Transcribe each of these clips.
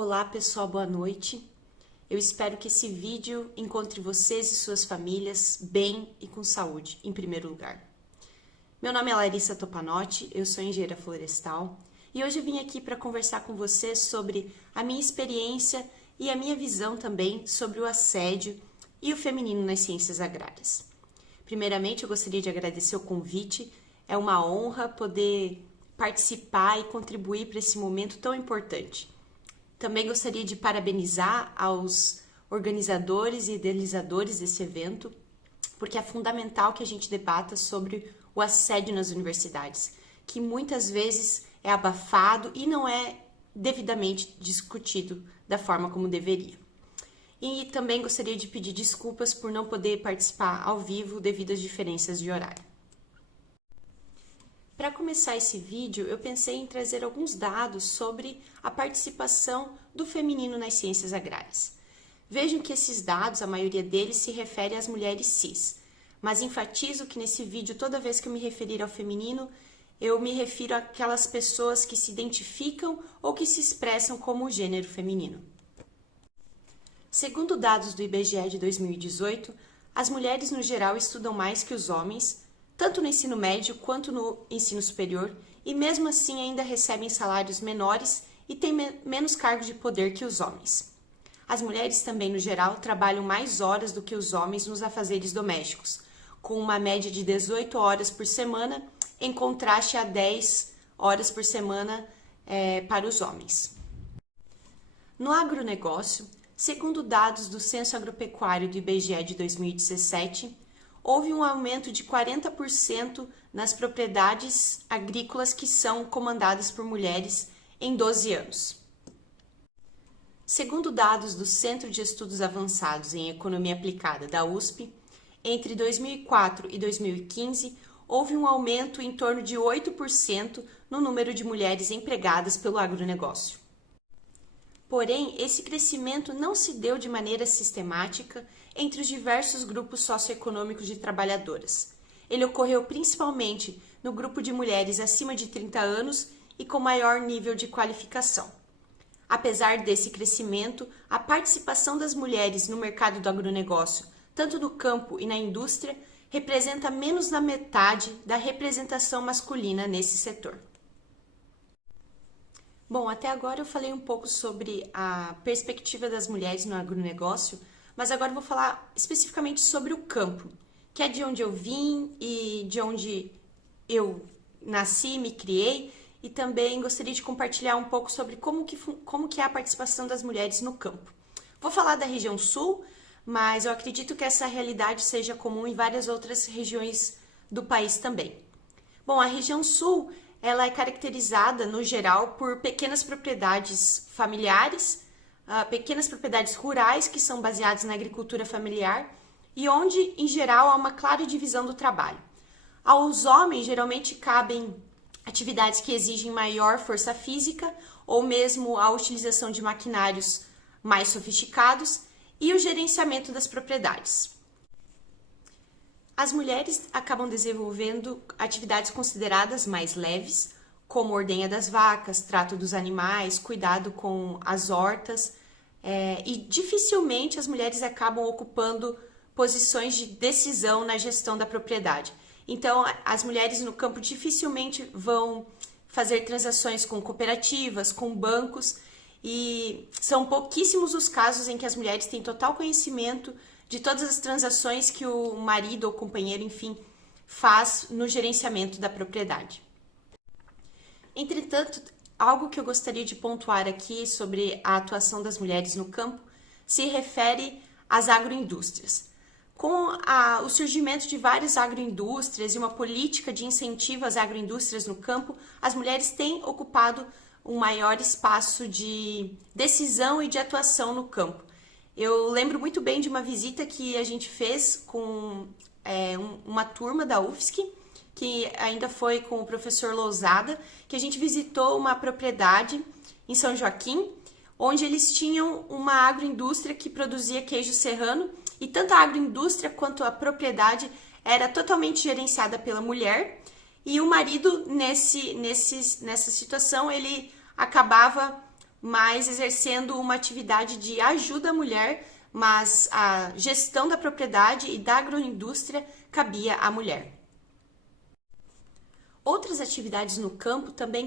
Olá pessoal, boa noite. Eu espero que esse vídeo encontre vocês e suas famílias bem e com saúde, em primeiro lugar. Meu nome é Larissa Topanotti, eu sou engenheira florestal e hoje eu vim aqui para conversar com vocês sobre a minha experiência e a minha visão também sobre o assédio e o feminino nas ciências agrárias. Primeiramente, eu gostaria de agradecer o convite, é uma honra poder participar e contribuir para esse momento tão importante. Também gostaria de parabenizar aos organizadores e idealizadores desse evento, porque é fundamental que a gente debata sobre o assédio nas universidades, que muitas vezes é abafado e não é devidamente discutido da forma como deveria. E também gostaria de pedir desculpas por não poder participar ao vivo devido às diferenças de horário. Para começar esse vídeo, eu pensei em trazer alguns dados sobre a participação do feminino nas ciências agrárias. Vejam que esses dados, a maioria deles, se refere às mulheres cis, mas enfatizo que nesse vídeo, toda vez que eu me referir ao feminino, eu me refiro àquelas pessoas que se identificam ou que se expressam como gênero feminino. Segundo dados do IBGE de 2018, as mulheres no geral estudam mais que os homens, tanto no ensino médio quanto no ensino superior, e mesmo assim ainda recebem salários menores e têm menos cargos de poder que os homens. As mulheres também, no geral, trabalham mais horas do que os homens nos afazeres domésticos, com uma média de 18 horas por semana, em contraste a 10 horas por semana para os homens. No agronegócio, segundo dados do Censo Agropecuário do IBGE de 2017, houve um aumento de 40% nas propriedades agrícolas que são comandadas por mulheres em 12 anos. Segundo dados do Centro de Estudos Avançados em Economia Aplicada da USP, entre 2004 e 2015, houve um aumento em torno de 8% no número de mulheres empregadas pelo agronegócio. Porém, esse crescimento não se deu de maneira sistemática entre os diversos grupos socioeconômicos de trabalhadoras. Ele ocorreu principalmente no grupo de mulheres acima de 30 anos e com maior nível de qualificação. Apesar desse crescimento, a participação das mulheres no mercado do agronegócio, tanto no campo e na indústria, representa menos da metade da representação masculina nesse setor. Bom, até agora eu falei um pouco sobre a perspectiva das mulheres no agronegócio, mas agora eu vou falar especificamente sobre o campo, que é de onde eu vim e de onde eu nasci, me criei, e também gostaria de compartilhar um pouco sobre como que é a participação das mulheres no campo. Vou falar da região sul, mas eu acredito que essa realidade seja comum em várias outras regiões do país também. Bom, a região sul ela é caracterizada, no geral, por pequenas propriedades familiares, pequenas propriedades rurais que são baseadas na agricultura familiar e onde, em geral, há uma clara divisão do trabalho. Aos homens, geralmente, cabem atividades que exigem maior força física ou mesmo a utilização de maquinários mais sofisticados e o gerenciamento das propriedades. As mulheres acabam desenvolvendo atividades consideradas mais leves, como ordenha das vacas, trato dos animais, cuidado com as hortas, e dificilmente as mulheres acabam ocupando posições de decisão na gestão da propriedade. Então, as mulheres no campo dificilmente vão fazer transações com cooperativas, com bancos, e são pouquíssimos os casos em que as mulheres têm total conhecimento de todas as transações que o marido ou companheiro, enfim, faz no gerenciamento da propriedade. Entretanto, algo que eu gostaria de pontuar aqui sobre a atuação das mulheres no campo se refere às agroindústrias. Com o surgimento de várias agroindústrias e uma política de incentivo às agroindústrias no campo, as mulheres têm ocupado um maior espaço de decisão e de atuação no campo. Eu lembro muito bem de uma visita que a gente fez com uma turma da UFSC, que ainda foi com o professor Lousada, que a gente visitou uma propriedade em São Joaquim, onde eles tinham uma agroindústria que produzia queijo serrano, e tanto a agroindústria quanto a propriedade era totalmente gerenciada pela mulher, e o marido, nessa situação, ele acabava mas exercendo uma atividade de ajuda à mulher, mas a gestão da propriedade e da agroindústria cabia à mulher. Outras atividades no campo também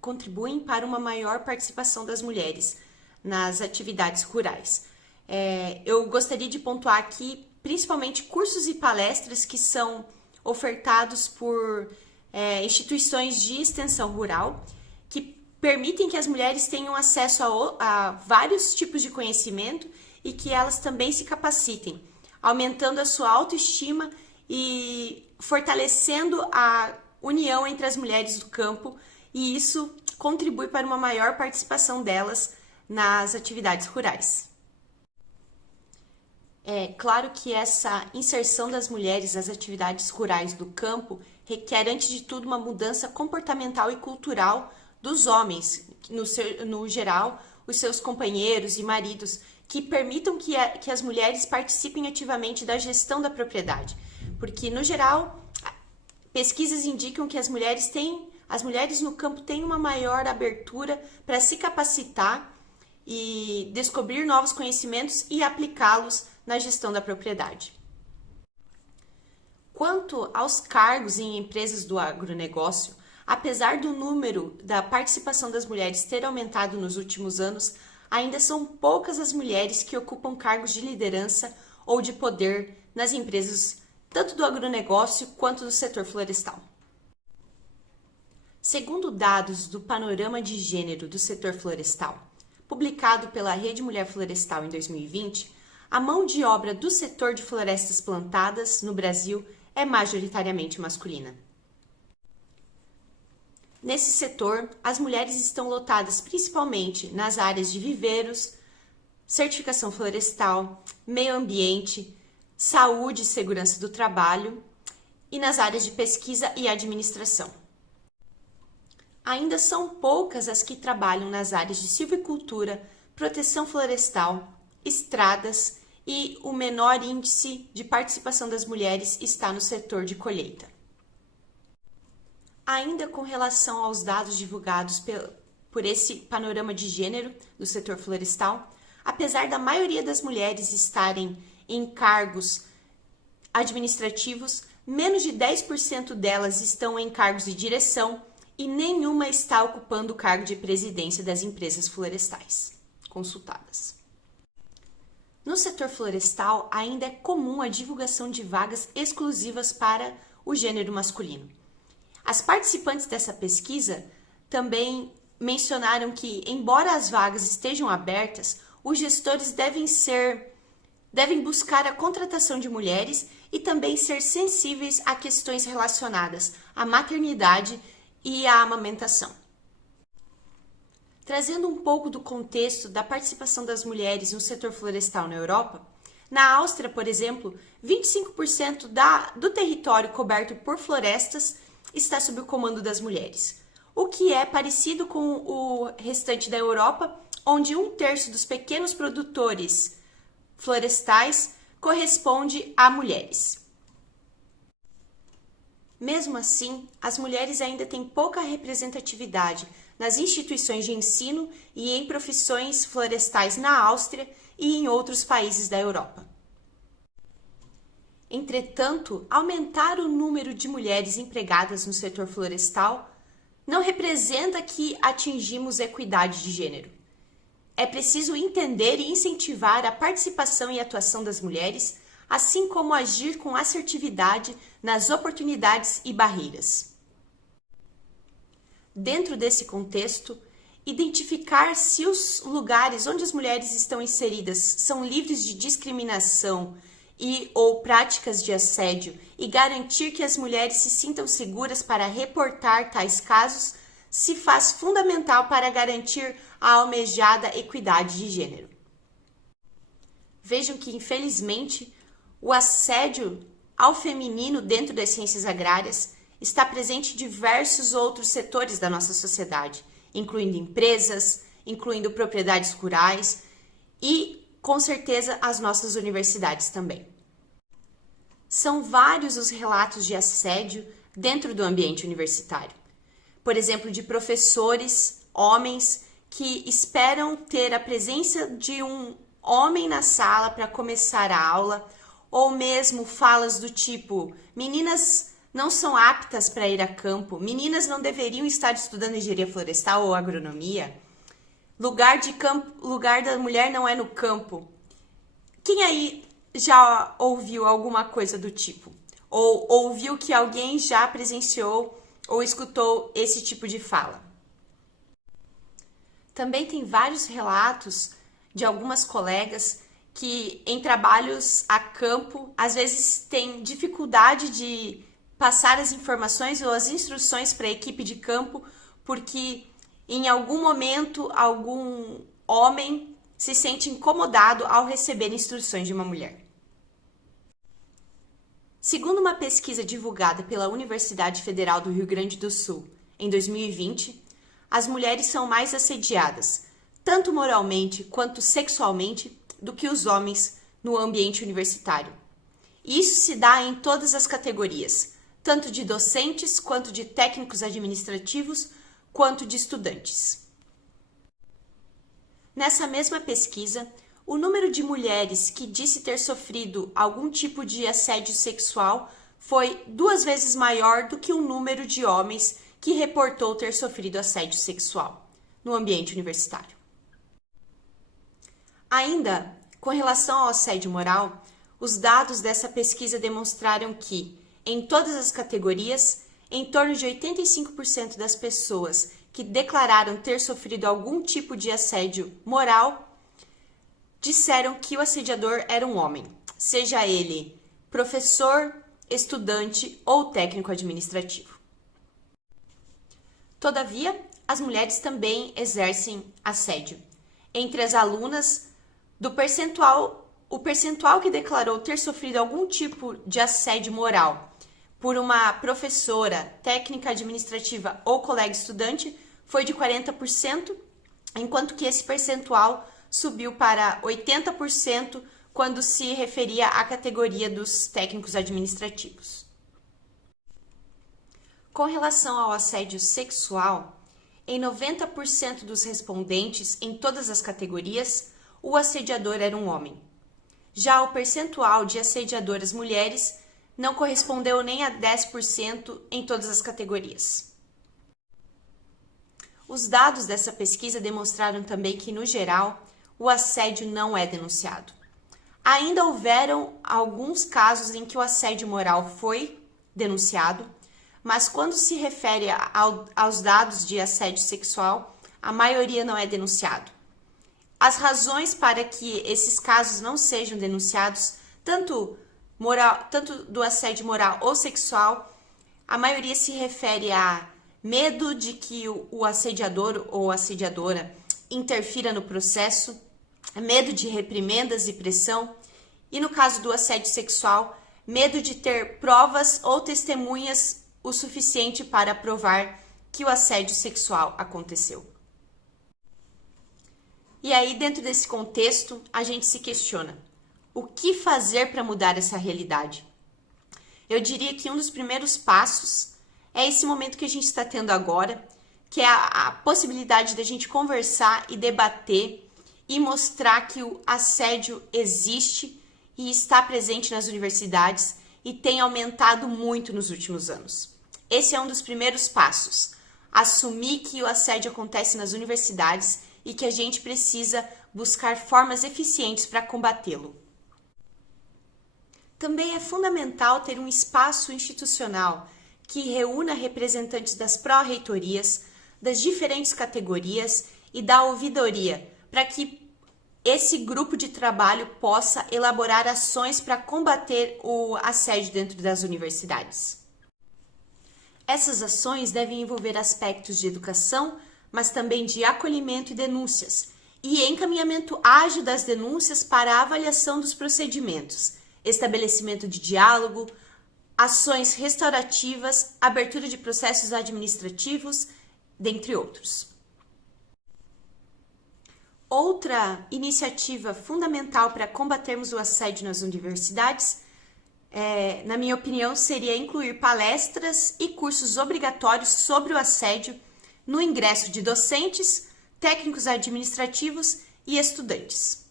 contribuem para uma maior participação das mulheres nas atividades rurais. Eu gostaria de pontuar aqui principalmente cursos e palestras que são ofertados por instituições de extensão rural, que permitem que as mulheres tenham acesso a vários tipos de conhecimento e que elas também se capacitem, aumentando a sua autoestima e fortalecendo a união entre as mulheres do campo, e isso contribui para uma maior participação delas nas atividades rurais. É claro que essa inserção das mulheres nas atividades rurais do campo requer, antes de tudo, uma mudança comportamental e cultural dos homens, no geral, os seus companheiros e maridos, que permitam que as mulheres participem ativamente da gestão da propriedade. Porque, no geral, pesquisas indicam que as mulheres no campo têm uma maior abertura para se capacitar e descobrir novos conhecimentos e aplicá-los na gestão da propriedade. Quanto aos cargos em empresas do agronegócio, apesar do número da participação das mulheres ter aumentado nos últimos anos, ainda são poucas as mulheres que ocupam cargos de liderança ou de poder nas empresas, tanto do agronegócio quanto do setor florestal. Segundo dados do Panorama de Gênero do Setor Florestal, publicado pela Rede Mulher Florestal em 2020, a mão de obra do setor de florestas plantadas no Brasil é majoritariamente masculina. Nesse setor, as mulheres estão lotadas principalmente nas áreas de viveiros, certificação florestal, meio ambiente, saúde e segurança do trabalho e nas áreas de pesquisa e administração. Ainda são poucas as que trabalham nas áreas de silvicultura, proteção florestal, estradas, e o menor índice de participação das mulheres está no setor de colheita. Ainda com relação aos dados divulgados por esse panorama de gênero do setor florestal, apesar da maioria das mulheres estarem em cargos administrativos, menos de 10% delas estão em cargos de direção e nenhuma está ocupando o cargo de presidência das empresas florestais consultadas. No setor florestal, ainda é comum a divulgação de vagas exclusivas para o gênero masculino. As participantes dessa pesquisa também mencionaram que, embora as vagas estejam abertas, os gestores devem buscar a contratação de mulheres e também ser sensíveis a questões relacionadas à maternidade e à amamentação. Trazendo um pouco do contexto da participação das mulheres no setor florestal na Europa, na Áustria, por exemplo, 25% do território coberto por florestas está sob o comando das mulheres, o que é parecido com o restante da Europa, onde 1/3 dos pequenos produtores florestais corresponde a mulheres. Mesmo assim, as mulheres ainda têm pouca representatividade nas instituições de ensino e em profissões florestais na Áustria e em outros países da Europa. Entretanto, aumentar o número de mulheres empregadas no setor florestal não representa que atingimos equidade de gênero. É preciso entender e incentivar a participação e atuação das mulheres, assim como agir com assertividade nas oportunidades e barreiras. Dentro desse contexto, identificar se os lugares onde as mulheres estão inseridas são livres de discriminação ou práticas de assédio e garantir que as mulheres se sintam seguras para reportar tais casos se faz fundamental para garantir a almejada equidade de gênero. Vejam que, infelizmente, o assédio ao feminino dentro das ciências agrárias está presente em diversos outros setores da nossa sociedade, incluindo empresas, incluindo propriedades rurais e, com certeza, as nossas universidades também. São vários os relatos de assédio dentro do ambiente universitário. Por exemplo, de professores, homens, que esperam ter a presença de um homem na sala para começar a aula, ou mesmo falas do tipo: meninas não são aptas para ir a campo, meninas não deveriam estar estudando engenharia florestal ou agronomia, lugar da mulher não é no campo. Quem aí já ouviu alguma coisa do tipo? Ou ouviu que alguém já presenciou ou escutou esse tipo de fala? Também tem vários relatos de algumas colegas que em trabalhos a campo, às vezes têm dificuldade de passar as informações ou as instruções para a equipe de campo, porque em algum momento algum homem se sente incomodado ao receber instruções de uma mulher. Segundo uma pesquisa divulgada pela Universidade Federal do Rio Grande do Sul em 2020, as mulheres são mais assediadas, tanto moralmente quanto sexualmente, do que os homens no ambiente universitário. E isso se dá em todas as categorias, tanto de docentes, quanto de técnicos administrativos, quanto de estudantes. Nessa mesma pesquisa, o número de mulheres que disse ter sofrido algum tipo de assédio sexual foi 2 vezes maior do que o número de homens que reportou ter sofrido assédio sexual no ambiente universitário. Ainda, com relação ao assédio moral, os dados dessa pesquisa demonstraram que, em todas as categorias, em torno de 85% das pessoas que declararam ter sofrido algum tipo de assédio moral disseram que o assediador era um homem, seja ele professor, estudante ou técnico administrativo. Todavia, as mulheres também exercem assédio. Entre as alunas, o percentual que declarou ter sofrido algum tipo de assédio moral por uma professora, técnica administrativa ou colega estudante foi de 40%, enquanto que esse percentual subiu para 80% quando se referia à categoria dos técnicos administrativos. Com relação ao assédio sexual, em 90% dos respondentes em todas as categorias, o assediador era um homem. Já o percentual de assediadoras mulheres não correspondeu nem a 10% em todas as categorias. Os dados dessa pesquisa demonstraram também que, no geral, o assédio não é denunciado. Ainda houveram alguns casos em que o assédio moral foi denunciado, mas quando se refere aos dados de assédio sexual, a maioria não é denunciado. As razões para que esses casos não sejam denunciados, tanto do assédio moral ou sexual, a maioria se refere a medo de que o assediador ou assediadora interfira no processo, medo de reprimendas e pressão, e no caso do assédio sexual, medo de ter provas ou testemunhas o suficiente para provar que o assédio sexual aconteceu. E aí, dentro desse contexto, a gente se questiona: o que fazer para mudar essa realidade? Eu diria que um dos primeiros passos é esse momento que a gente está tendo agora, que é a possibilidade da gente conversar e debater e mostrar que o assédio existe e está presente nas universidades e tem aumentado muito nos últimos anos. Esse é um dos primeiros passos: assumir que o assédio acontece nas universidades e que a gente precisa buscar formas eficientes para combatê-lo. Também é fundamental ter um espaço institucional que reúna representantes das pró-reitorias, das diferentes categorias e da ouvidoria, para que esse grupo de trabalho possa elaborar ações para combater o assédio dentro das universidades. Essas ações devem envolver aspectos de educação, mas também de acolhimento e denúncias, e encaminhamento ágil das denúncias para a avaliação dos procedimentos, estabelecimento de diálogo, ações restaurativas, abertura de processos administrativos, dentre outros. Outra iniciativa fundamental para combatermos o assédio nas universidades, na minha opinião, seria incluir palestras e cursos obrigatórios sobre o assédio no ingresso de docentes, técnicos administrativos e estudantes.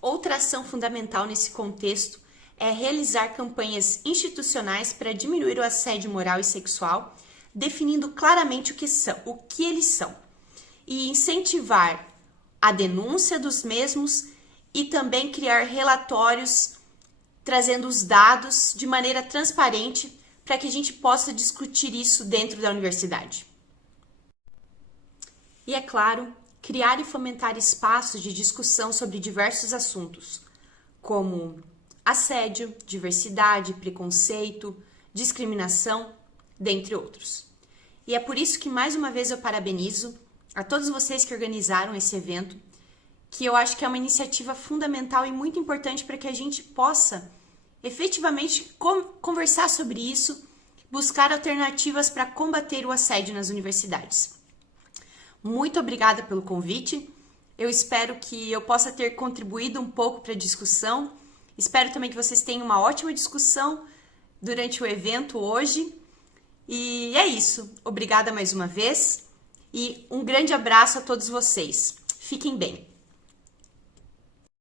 Outra ação fundamental nesse contexto é realizar campanhas institucionais para diminuir o assédio moral e sexual, definindo claramente o que eles são, e incentivar a denúncia dos mesmos e também criar relatórios trazendo os dados de maneira transparente para que a gente possa discutir isso dentro da universidade. E é claro, criar e fomentar espaços de discussão sobre diversos assuntos, como assédio, diversidade, preconceito, discriminação, dentre outros. E é por isso que mais uma vez eu parabenizo a todos vocês que organizaram esse evento, que eu acho que é uma iniciativa fundamental e muito importante para que a gente possa efetivamente conversar sobre isso, buscar alternativas para combater o assédio nas universidades. Muito obrigada pelo convite, eu espero que eu possa ter contribuído um pouco para a discussão, espero também que vocês tenham uma ótima discussão durante o evento hoje, e é isso, obrigada mais uma vez, e um grande abraço a todos vocês, fiquem bem!